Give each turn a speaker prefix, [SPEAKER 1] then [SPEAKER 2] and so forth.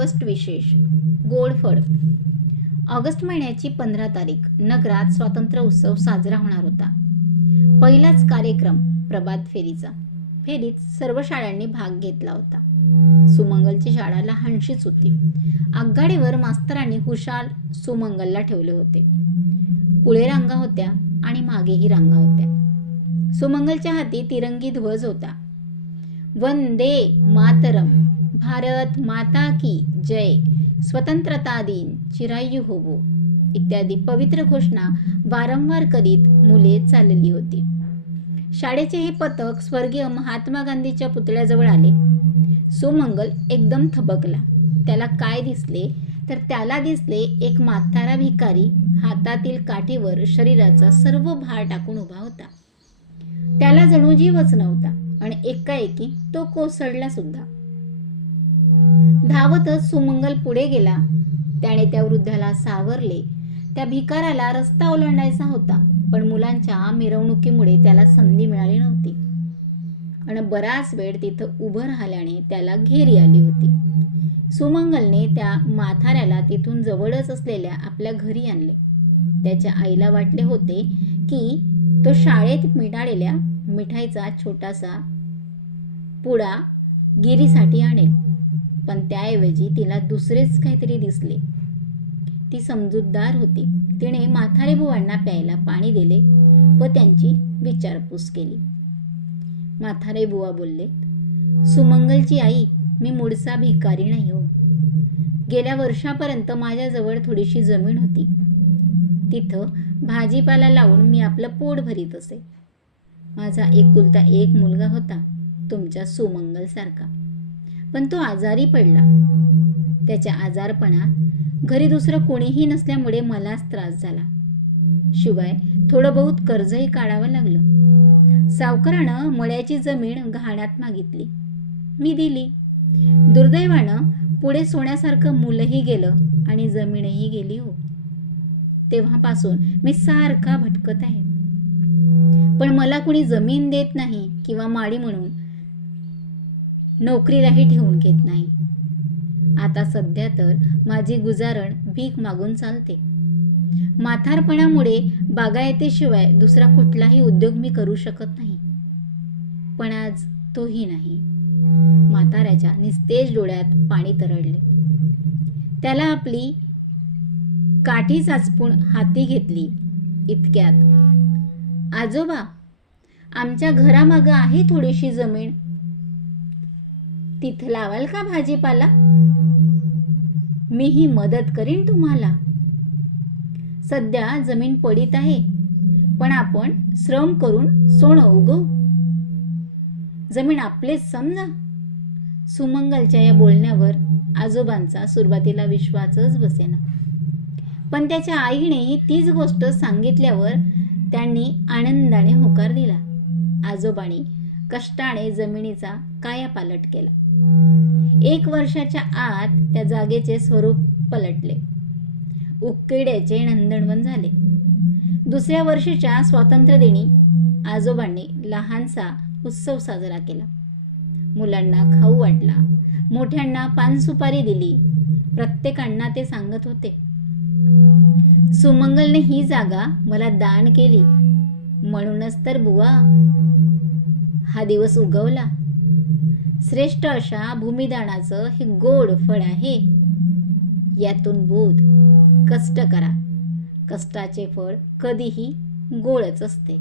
[SPEAKER 1] August विशेष. गोडफळ August महिन्याची पंधरा तारीख. नगरात स्वातंत्र्य उत्सव साजरा होणार होता. पहिलाच कार्यक्रम प्रभात फेरीचा. फेरीत सर्व शाळांनी भाग घेतला होता. सुमंगलची शाळा लहानशीच होती. आगगाडीवर मास्तरांनी हुशाल सुमंगलला ठेवले होते. पुढे रांगा होत्या आणि मागेही रांगा होत्या. सुमंगलच्या हाती तिरंगी ध्वज होता. वंदे मातरम. भारत माता की जय. स्वतंत्रता दिन चिरायू होवो. इत्यादी पवित्र घोषणा वारंवार करीत मुले चालली होती. शाळेचे हे पथक स्वर्गीय महात्मा गांधीच्या पुतळ्याजवळ आले. सुमंगल एकदम थबकला. त्याला काय दिसले? तर त्याला दिसले एक म्हातारा भिकारी हातातील काठीवर शरीराचा सर्व भार टाकून उभा होता. त्याला जणू जीवच नव्हता आणि एकाएकी तो कोसळला सुद्धा. धावतच सुमंगल पुढे गेला. त्याने त्या वृद्धाला सावरले. त्या भिकाराला रस्ता ओलांडायचा होता पण मुलांच्या मिरवणुकीमुळे त्याला संधी मिळाली नव्हती. आणि बराच वेळ तिथं उभं राहिल्याने त्याला घेरी आली होती. सुमंगलने त्या माथाऱ्याला तिथून जवळच असलेल्या आपल्या घरी आणले. त्याच्या आईला वाटले होते की तो शाळेत मिटाळलेल्या मिठाईचा छोटासा पुडा गिरीसाठी आणेल. पण त्याऐवजी तिला दुसरेच काहीतरी दिसले. ती समजूतदार होती. तिने माथारे बुवांना प्यायला पाणी दिले व त्यांची विचारपूस केली. माथारे बुवा बोलले सुमंगलची आई मी मूळचा भिकारी नाही हो. गेल्या वर्षापर्यंत माझ्याजवळ थोडीशी जमीन होती. तिथं भाजीपाला लावून मी आपलं पोट भरीत असे. माझा एकुलता एक मुलगा होता तुमच्या सुमंगलसारखा. पण तो आजारी पडला. त्याच्या आजारपणात घरी दुसरं कोणीही नसल्यामुळे मलाच त्रास झाला. शिवाय थोडं बहुत कर्जही काढावं लागलं. सावकारानं मळ्याची जमीन गहाणात मागितली. मी दिली. दुर्दैवानं पुढे सोन्यासारखं मुलंही गेलं आणि जमीनही गेली हो. तेव्हापासून मी सारखा भटकत आहे. पण मला कुणी जमीन देत नाही किंवा माडी म्हणून नोकरीलाही ठेवून घेत नाही. आता सध्या तर माझी गुजारण भीक मागून चालते. माथारपणामुळे बागायतीशिवाय दुसरा कुठलाही उद्योग मी करू शकत नाही. पण आज तोही नाही. म्हाताऱ्याच्या निस्तेज डोळ्यात पाणी तरळले. त्याला आपली काठी चाचपून हाती घेतली इतक्यात. आजोबा आमच्या घरामागं आहे थोडीशी जमीन? तिथं लावाल का भाजीपाला? मीही मदत करीन तुम्हाला. सध्या जमीन पडीत आहे पण आपण श्रम करून सोनं उगवू. जमीन आपलेच समजा. सुमंगलच्या या बोलण्यावर आजोबांचा सुरुवातीला विश्वासच बसेना. पण त्याच्या आईनेही तीच गोष्ट सांगितल्यावर त्यांनी आनंदाने होकार दिला. आजोबांनी कष्टाने जमिनीचा कायापालट केला. एक वर्षाच्या आत त्या जागेचे स्वरूप पलटले. उक्किड्याचे नंदनवन झाले. दुसऱ्या वर्षीच्या स्वातंत्र्यदिनी आजोबांनी लहानसा उत्सव साजरा केला. मुलांना खाऊ वाटला. मोठ्यांना पानसुपारी दिली. प्रत्येकांना ते सांगत होते. सुमंगलने ही जागा मला दान केली. म्हणूनच तर बुवा हा दिवस उगवला. श्रेष्ठ अशा भूमिदानाचं हे गोड फळ आहे. यातून बोध कष्ट करा. कष्टाचे फळ कधीही गोडच असते.